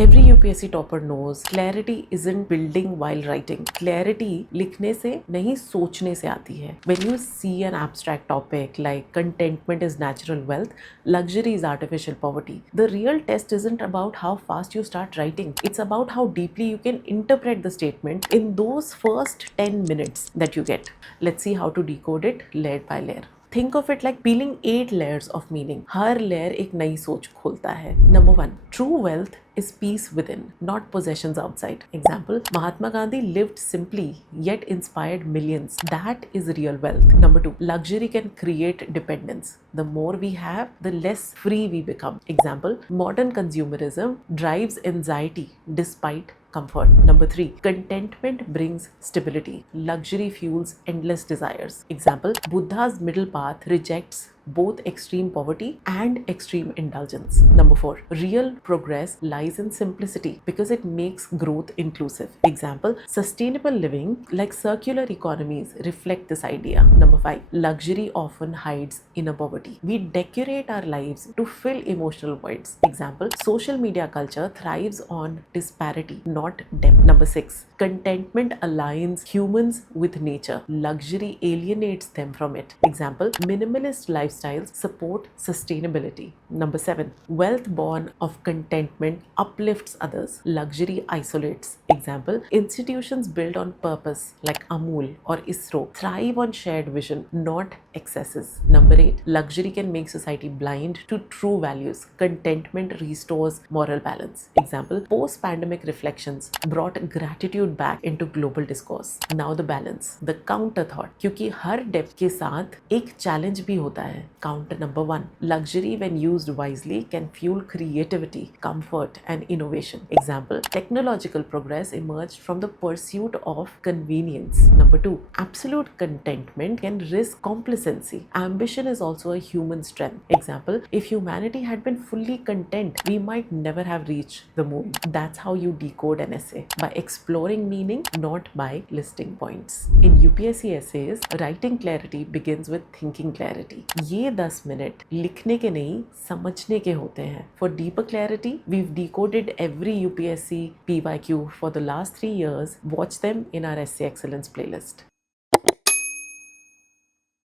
Every UPSC topper knows clarity isn't building while writing. Clarity लिखने से नहीं सोचने से आती है. When you see an abstract topic like contentment is natural wealth, luxury is artificial poverty, the real test isn't about how fast you start writing. It's about how deeply you can interpret the statement in those first 10 minutes that you get. Let's see how to decode it layer by layer. Think of it like peeling 8 layers of meaning. Her layer एक नई सोच खोलता है. Number 1, true wealth is peace within, not possessions outside. Example, Mahatma Gandhi lived simply yet inspired millions. That is real wealth. Number 2, luxury can create dependence. The more we have, the less free we become. Example, modern consumerism drives anxiety despite comfort. Number 3, contentment brings stability. Luxury fuels endless desires. Example, Buddha's middle path rejects both extreme poverty and extreme indulgence. Number 4, real progress lies in simplicity because it makes growth inclusive. Example, sustainable living like circular economies reflect this idea. Number 5, luxury often hides inner poverty. We decorate our lives to fill emotional voids. Example, social media culture thrives on disparity, not depth. Number 6, contentment aligns humans with nature. Luxury alienates them from it. Example, minimalist lifestyles support sustainability. Number 7, wealth born of contentment uplifts others. Luxury isolates. Example, institutions built on purpose like Amul or ISRO thrive on shared vision, not excesses. Number 8, luxury can make society blind to true values. Contentment restores moral balance. Example, post-pandemic reflections brought gratitude back into global discourse. Now the balance, the counter thought, क्योंकि हर depth के साथ एक challenge भी होता है. Counter number 1, luxury when used wisely can fuel creativity, comfort and innovation. Example, technological progress emerged from the pursuit of convenience. Number 2, absolute contentment can risk complacency. Ambition is also a human strength. Example, if humanity had been fully content, we might never have reached the moon. That's how you decode an essay, by exploring meaning, not by listing points. In UPSC essays, writing clarity begins with thinking clarity. ये 10 minute लिखने के नहीं, समझने के होते हैं. For deeper clarity, we've decoded every UPSC PYQ for the last 3 years. Watch them in our Essay Excellence playlist.